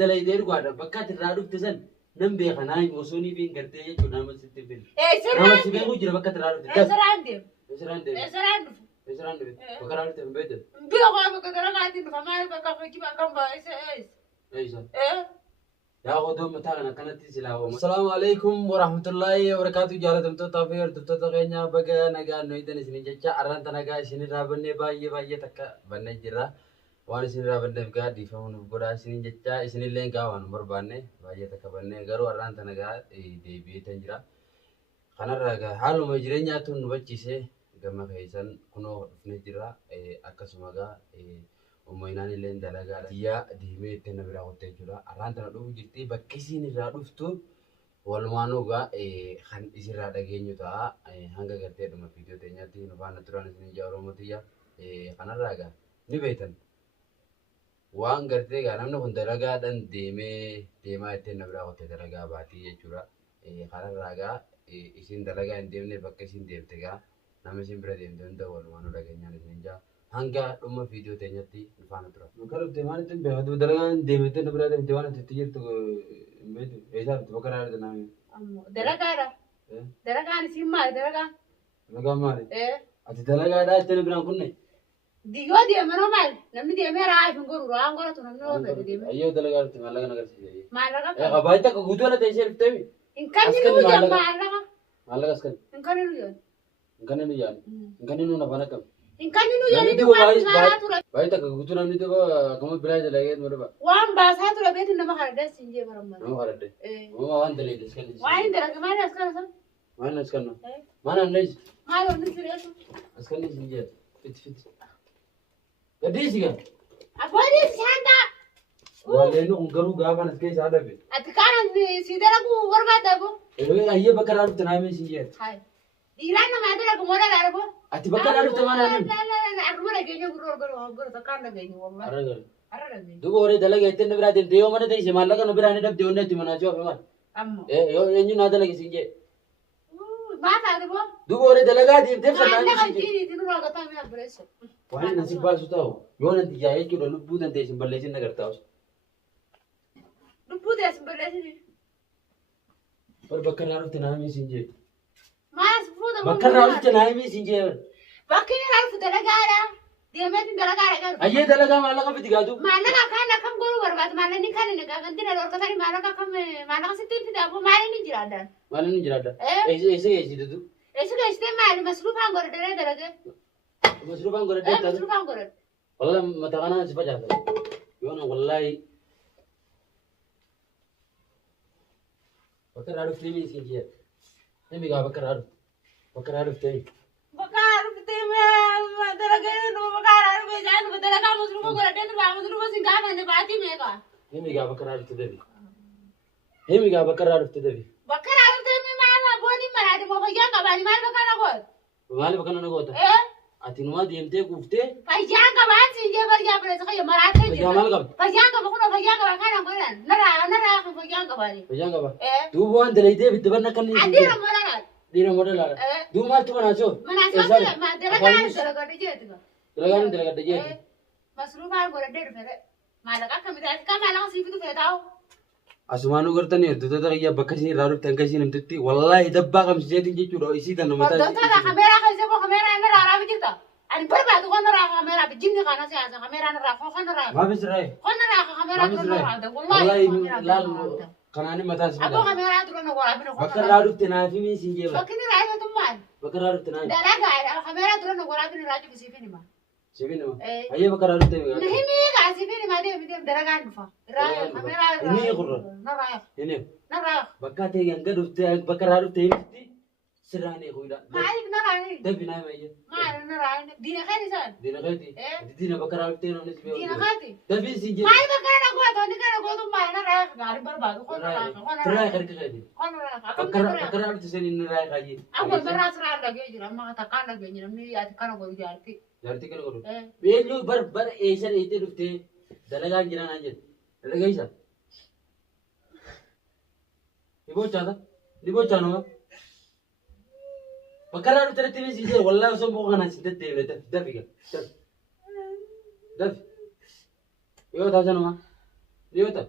dalay deeru gaadha bakka ati irraa dhufte san nan beeka naa osoo biin gartee jechuudha nama sitti fili. Nama si beeku jira bakka ati irraa dhufte. Esiraan deemu. Esiraan deemu. Esiraan dhufu. Esiraan dhufe. Bakka irraa dhufte hin beektu. Biyya koo bakka gara kaatiin dhufa maal bakka fakkii bakka baay'isa eessa. Eessa. Yaa hodoo mataa kana kanatti silaa hooma. Assalaamu alaikum warahmatullahi wabarakatuh jaalatamtoota fi hordoftoota keenya baga nagaa nooyitan isinin jecha arranta nagaa isinirraa bannee baay'ee takka bannee jirra. Waan isinirraa banneef gaa dhiifama nuuf godhaa isinin jecha isinillee gaa waan barbaanne baay'ee takka bannee garuu arranta nagaa deebi'eetan jira. Kanarraa gaa haaluma jireenyaatu nu bachiisee gama keessan kunoo dhufnee jirra akkasuma gaa uummaynaan illee dalagaa xiyyaa diimee itti na biraa qottee jira. Arranta na dhufu jirti bakki isin irraa dhuftu walumaanuu gaa kan isirraa dhageenyu ta'a hanga gartee dhuma viidiyoo teenyaatti nu faana turan isin ija Oromootiya. Kanarraa gaa ni beektan waan gartee gaa namni kun dalagaadhaan deemaa ittiin na biraa qottee dalagaa baatii jechuudha. Kanarraa gaa isin dalagaa hin deemne bakka isin deemte gaa nama isin bira deemte hunda walumaanuu dhageenyaan isin jaa. Hanga dhuma viidiyoo teenyatti nu faana tura. Maqaa dhufte maalitti hin beeku dalagaan deemte na biraa deemte waan ati jirtu hin beektu eessaa dhufte bakka irraa dhufte naami. Dalagaadha. Dalagaan isin maali dalagaan? Dalagaan maali? Ati dalagaadhaa itti na biraan kunne? Diyyoo deemanoo maali? Namni deemee raa'aa hin godhu raa'aan godhatu namni yoo ta'e deemee. Ayyoo dalagaa dhufte maallaqa nagarsiise. Maallaqa? Baay'ee takka guutuu ala ta'e ishee dhufteemi. Inkanni nuu jaa maallaqa? Maallaqa as kan? Inkanni nuu jaa? Inkanni nuu jaa? Inkanni nuu nafaan akkam? Inkanni nuu jaa ni dubbaa bisaa ture. Baay'ee takka guutuu namni tokko akkuma biraa dalagee nu dhufa. Waan baasaa ture beetu nama haraddas hin jee barammaa. Nama haradde? Waan dalagee as kan? Waan hin dalage maali as kana san? Waan as kan? Maan an leessu? Maali wanti fireessu? As kan leessu hin jee fiti. Gadhiisi gaa? Abbootii shaantaa. Walleen kun garuu gaafa as keessa haadhabe. Ati kaana si dalagu barbaadamu. Ayyee bakka irraa dhufte naamee siin jee. Dhiiraan namaa dalagu moo dalagu? Ati bakka irraa dhufte maal adeemu? Akkuma dhageenya gurra takkaan dhageenya wammaa. Arra dhageenya. Duuba horii dalagaa ittiin biraa deemte yoo mana ta'ise maallaqa nu biraa ni dhabde onnee itti manaa joofe maal? Ammoo. Yoo eenyu naa dalage siin jee. Maa taate boo? Duuba horii dalagaa deemteef sannaan Maallaqa siin jee. jiidhi tinu ragataa mi'a bireessu. Waan nasi baasu ta'u yoo nanti yaa jechuudha lubbuu dandeessin balleessin nagartaa'us. Lubbuu teessin balleessini. Bar bakka irraa dhufte naamee siin jee. Maas fuuta Bakka irraa dhufte naamee siin jee. Bakki inni irraa dhufu dalagaadha. Deemeetiin dalagaadha garu. Ayyee dalagaa maallaqa biti gaatu. Maallaqa kaan akkam godhuu barbaadu maallaqni kan inni gaafantina dhorkatanii maallaqa akkam maallaqa sitti fida aboo maaliin hin jiraadhaan. Maaliin hin jiraadha? Eessa geessitu? Eessu geessitee maali masruufaan godhadhee dalagee. Masruufaan godhadhee taatu. Masruufaan godhadhe. Wallah mataa kanaan si facaasa. Yoona wallaahi. Bakka irraa dhuftee mi siin jee. Namni gaa bakka irraa dhufte. Bakka irraa dhuftee. Bakka dhuftee dalagee nama bakka irraa dhufee jaan dhufe dalagaa masruufa godhadhee dhufa masruufa siin gaafanne baatii meeqa. Namni gaa bakka irraa dhufte dabi. Namni gaa bakka irraa dhufte dabi. Bakka irraa dhuftee mi maal boonii maraati moo fayyaa qabaani maal bakka na goota. Maali bakka na goota? Ati numaa deemtee kuuftee. Fayyaa qabaan siin jee barjaa bireessa kayya maraatee jira. Fayyaa maal qabdi? Fayyaa qaba kunoo fayyaa qaba kana godhan narraa kan fayyaa qabaani. Fayyaa qaba. Duuba waan dalaydee bitti banna kan inni. Adiira moolaadha. Dhiira modalaadha. Duuba maaltu manaasoo? Manaasoo dalagaan dalagadde jeeti. Dalagaan dalagadde jeeti. Masruufaan godhadhee dhufe maallaqa akkamitti ati kan maallaqa siif dhufe taa'u. Asumaanuu gartanii hordoftoota kiyya bakka isin irraa dhuftan kan isin himtutti wallaahi dabbaa qabsiiseetiin jechuudha isii tan mataa. Hordoftoota kameeraa keessaa koo kameeraa inni raaraa bijirta. Ani barbaadu kon irraa kameeraa bijinni kana siyaasa kameeraan irraa kon irraa. Maafis irraa. Kon irraa kameeraa dura na waraabde. Wallaahi laal kanaan mataa si Abboo kameeraa dura na waraabde. bakka irraa dhufte naafi mi isin jeeba. Bakki inni raayifatu maal? Bakka irraa dhufte naafi. Dalagaa kameeraa dura na waraabde irraa jibu siifin hima. Siifin hima. Ayyee bakka irraa dhufte miidhaa. Nahimi kaa siifin hima deemi dalagaan dhufa. Irraa kameeraa irraa. Inni kurra. Narraa. Inni. Narraa. Bakka ta'e hanga dhufte bakka irraa dhufte himti sirraan eeguudha. Maaliif narraa? Dabbi naa maayye. Maali narraa? Diina kan isaan? Diina keeti. Diina bakka irraa dhufte namni si beeku. Diina keeti? Dabbi isin jee. Maali bakka irraa gootu wanti kana gootu maali narraa? Maali barbaadu? Kon narraa. Sirraa harka keeti. Kon narraa. Bakka irraa dhufte sanii inni irraa kaayee. Awwal barraa sirraa dhagee jira amma takkaan dhagee jira namni ati kana godhu jaarti. Jaartii kana godhu. Eenyu bara eessa dheeyitee dhuftee dalagaan jiran aan jedhu. Dalagaa isa. Ni bochaata? Ni bochaanuma? Bakka irraa dhufte natti misi jee wallaahi osoo muka kanaan si deddeebine dafi gal. Dafi. Yoo ta'a sanuma. Yoo ta'a.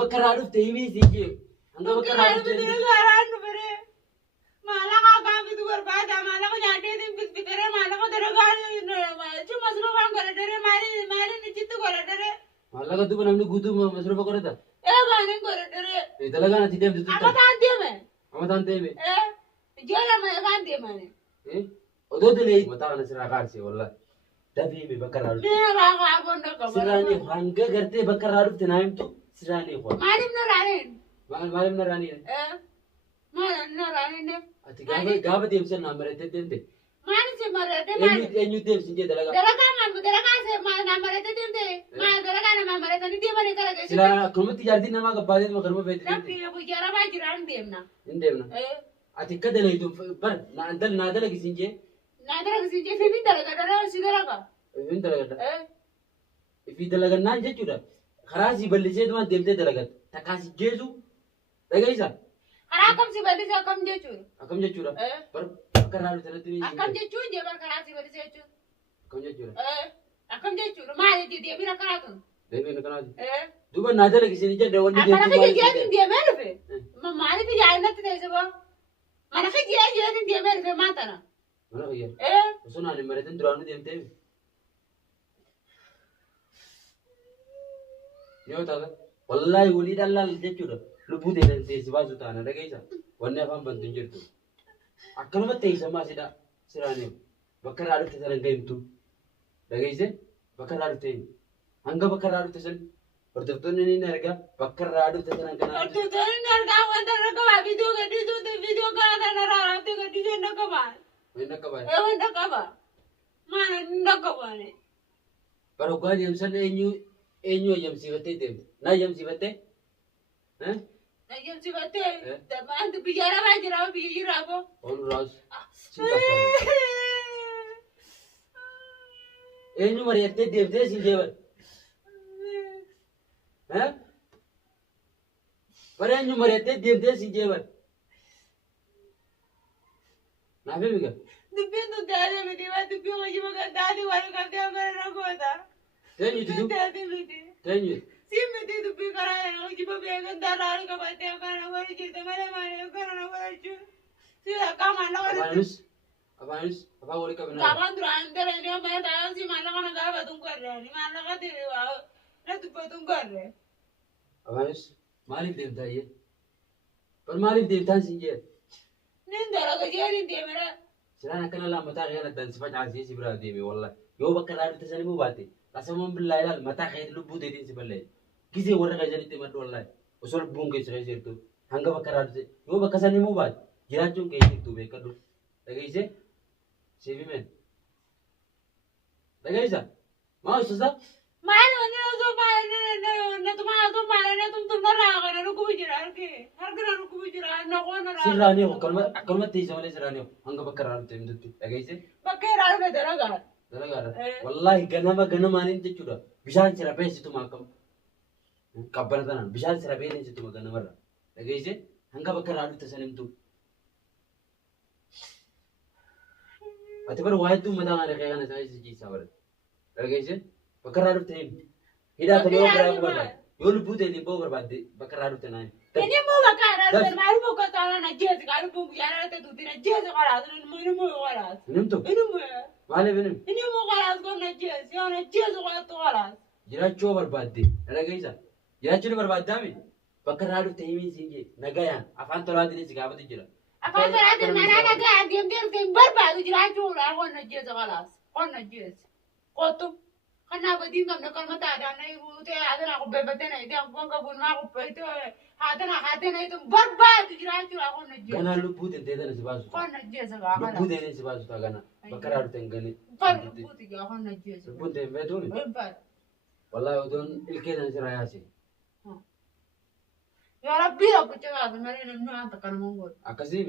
bakka irraa dhufte himii siin jee. Hanga bakka irraa dhufte. Garaan dhufere. Maallaqa akkaan bitu barbaada. Maallaqa nyaaddeetiin bitbitere. Maallaqa dalagaan cuma surufaan godhadere. Maaliin ichitti godhadere. Maallaqa duuba namni guutuu masruufa godhata. Maaliin godhadere. Dalagaan ati deemtu tuttu. Amataan deeme. Amataan deeme. Ijoollee kan deemani. Odoo dalee mataa kana sirraa kaarsee wallaahi. Dafii himi bakka irraa dhufte. Bina baaqaa boonna qaba. Sirraanii hanga gartee bakka irraa dhufte naa himtu sirraanii qo'a. Maaliif na raaniin? Maaliif na raanii? Maaliif na raaniin? Ati gaafa deemsan naa marattee deemte. Maaliif si marattee maaliif? Eenyu deemsin jee dalagaa. Dalagaa naa marattee deemte. Dalagaa namaa marattanii deemanii gara geessu. Silaa akkanumatti jaartiin namaa gabbaatee makaruma feete. Rabbi guyyaa rabaa jiraan deemna. Hin deemna. Ati akka dalaytu bar naa dalagisiin jee. Naa dalagisiin jee fi dalagaa si dalagaa. Ifin dalagadda. Ifi dalagannaan jechuudha. Karaa si bal'isee dhumaan deemtee dalagatta. Takkaa si geessu dhaga'iisa. Karaa akkam si bal'isee akkam jechuudha. Akkam jechuudha. Bar akka irraa dhufte natti akkam jechuun jee bar karaa si bal'isee jechuudha. Akkam jechuudha. Akkam jechuudha maali deebiin akkanaa tun. Deebiin akkanaati. Duuba naa dalagisiin jedhe wanni deemtu maaliif. Akkana kiyyeetiin deemee dhufe. Maaliif jaayinatti teesse boo. Mana kiyyeetiin deemee dhufe maantana. Mana kiyya. Osoo naan hin maratin duraanuu deemtee. Yoo taate wallaahi walii dhallaan jechuudha. Lubbuu teessi baasu taana dhageessa. Wanni afaan bantu hin jirtu. Akkanumatti teessammaa sidhaa siraanii bakka irraa dhufte sana hin himtu. Dhageesse bakka irraa dhufte himi. Hanga bakka irraa dhufte sana hordoftoonni ni argaa bakka irraa dhufte sana kan hordoftoonni ni argaa wanta irra qabaa viidiyoo gaddisuuti viidiyoo kana kana irraa raabtee gaddisuu hin dhaqqabaa. hin dhaqqabaa. Hin dhaqqabaa. Maana hin dhaqqabaane. Bara hoggaa deemsan eenyu ayyamsiifattee deemte? Na ayyamsiifattee? Ayyamsiifattee? Antu biyya rabaa jira biyya jiraa boo. Oolu raas. Eenyu mari'attee deemtee siin deeban? Bara eenyu mari'attee deemtee siin deeban? Naaf himi gaa? Dubbiin tun taatee miti waan dubbiin hojii makaan taatee waan qabdee amara na goota. Teenyuti dub? Taatee miti. Teenyuti? Siin miti dubbii karaa hojii beekan taarraa qabattee akkana godhu jirte malee malee akkana na godhachuun. Sida qaamaan na godhachuun. Afaanis afaan walii qabna. Qaamaan duraan daranii amma taa'an si maallaqa na gaafatu hin garreeni maallaqa na dubbatu hin garre. Afaanis maaliif deemtaa iyyee? Bar maaliif deemtaan siin jee? Nin dalaga jeerin deemera. Siraan akkana mataa kee irratti si facaasee si biraa deeme wallahi. Yoo bakka irraa dhufte sanii muu baatte qasamuun billaa ilaal mataa kee lubbuu teetiin si ballee. Gisee warra keessanitti maddu wallahi. Osoo lubbuun keessa kee jirtu hanga bakka irraa dhufte yoo bakka sanii muu baatte jiraachuun kee jirtu beekadhu. Dhageessee? Siifimeen. Dhageessa? Maa uffisa? Maali wanti osoo natumaa osoo maali tumtumma raaqana dhukkubuu jira harkina dhukkubuu jira naqoona raaqana. Sirraanii akkanumatti isa malee sirraanii hanga bakka irraa dhufte himtutti dhageessee? Bakka irraa dhufe dalagaadha. Dalagaadha. Wallaahi ganamaaniin jechuudha. Bishaan sira beeksituma akkam. Qabbana tanaan bishaan sira beeksituma ganamarra. Dhageessee? Hanga bakka irraa dhufte san himtu. Ati bara waa hedduu mataa malee kee kana isaa isa jiisaa bara. Dhageessee? Bakka irraa dhufte himi. Hidhaa ta'ee yoo biraa barbaadde. Yoo lubbuu ta'e dhiibboo barbaadde bakka irraa dhufte naa himi. Inni immoo bakka irraa dhufte maali bakka taanaan ajjeesi kaa lubbuun guyyaa irratti tuutiin ajjeesi qaraatu inni immoo qaraatu. Inimtu? Inni immoo. Maaliif inni? Inni immoo qaraatu kun ajjeesi yoon ajjeesi qaraatu qaraatu. Jiraachuu barbaadde. Dhageessa? Jiraachuu ni barbaaddaami? Bakka irraa dhufte himi siin jee nagayaan afaan tolaatiin si gaafatu jira. Afaan tolaatiin manaa nagayaan deemtee dhufte hin barbaadu jiraachuudhaan qonna ajjeesi qaraatu. Qonna ajjeesi. Qottu. Kanaaf adiin qabna qalma taadhaan buutee haadana qubbeeffattee na ittiin akkuma qabuun maa qubbeettee haadana ittiin barbaadu jiraachuudhaan qonna ajjeesi. Ganaan lubbuu teentee si baasu. Qonna ajjeesi gaafa. Lubbuu teentee si baasu ta'a gana. Bakka irraa dhufte hin gani. Bar lubbuuti gaafa qonna ajjeesi. Lubbuun ta'e hin beektuuni? Bar. Wallaahi otoon ilkee sana sirraa yaase. Yaa rabbii rabbicha gaafa malee namni waan takka nama hin godhu. Akkasii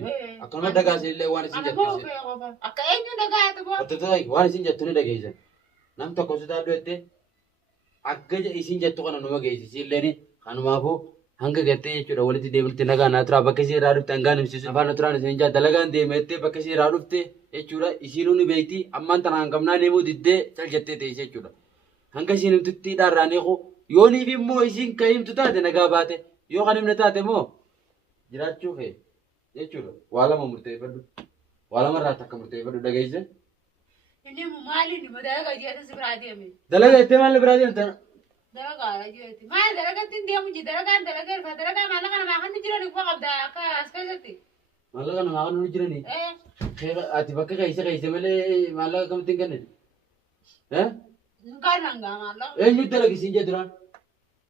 akkanuma dhagaasee illee waan isin jettu. Akka eenyu dhagaatu boo. Hordoftoota waan isin jettu ni dhageessan. Nam tokko si taaddu jettee akka isin jettu kana numa geessisi illee kanumaafuu hanga gattee jechuudha walitti deemte nagaa naa tura bakka ishee irraa dhufte hangaan himsisu afaan turaan isin jaa dalagaan deemettee bakka ishee irraa dhufte jechuudha isiinuu ni beekti ammaan tana hangamnaa deemuu diddee cal jettee teessee jechuudha. Hanga isiin himtutti dhaarraa neequ Yoonii fi immoo isiin ka'imtu taate nagaa baate yoo kan himne taate immoo jiraachuu fee jechuudha. Waa lama murteeffadhu. Waa lama irraa takka murteeffadhu dhageesse. Inni maali inni dalagaa jeeta si biraa deeme. Dalagaa ittee maal biraa deemtan? Dalagaa jeeti. Maal dalagatti hin deemu jii dalagaan dalagaa irfa dalagaa maallaqa namaa kan jiran kuwa qabda akka as keessatti. Maallaqa namaa kan nu jiranii? Ati bakka keessa malee maallaqa kamitti hin kennine? Kan hangaa maallaqa. Eenyutti dalagisiin jee duraan?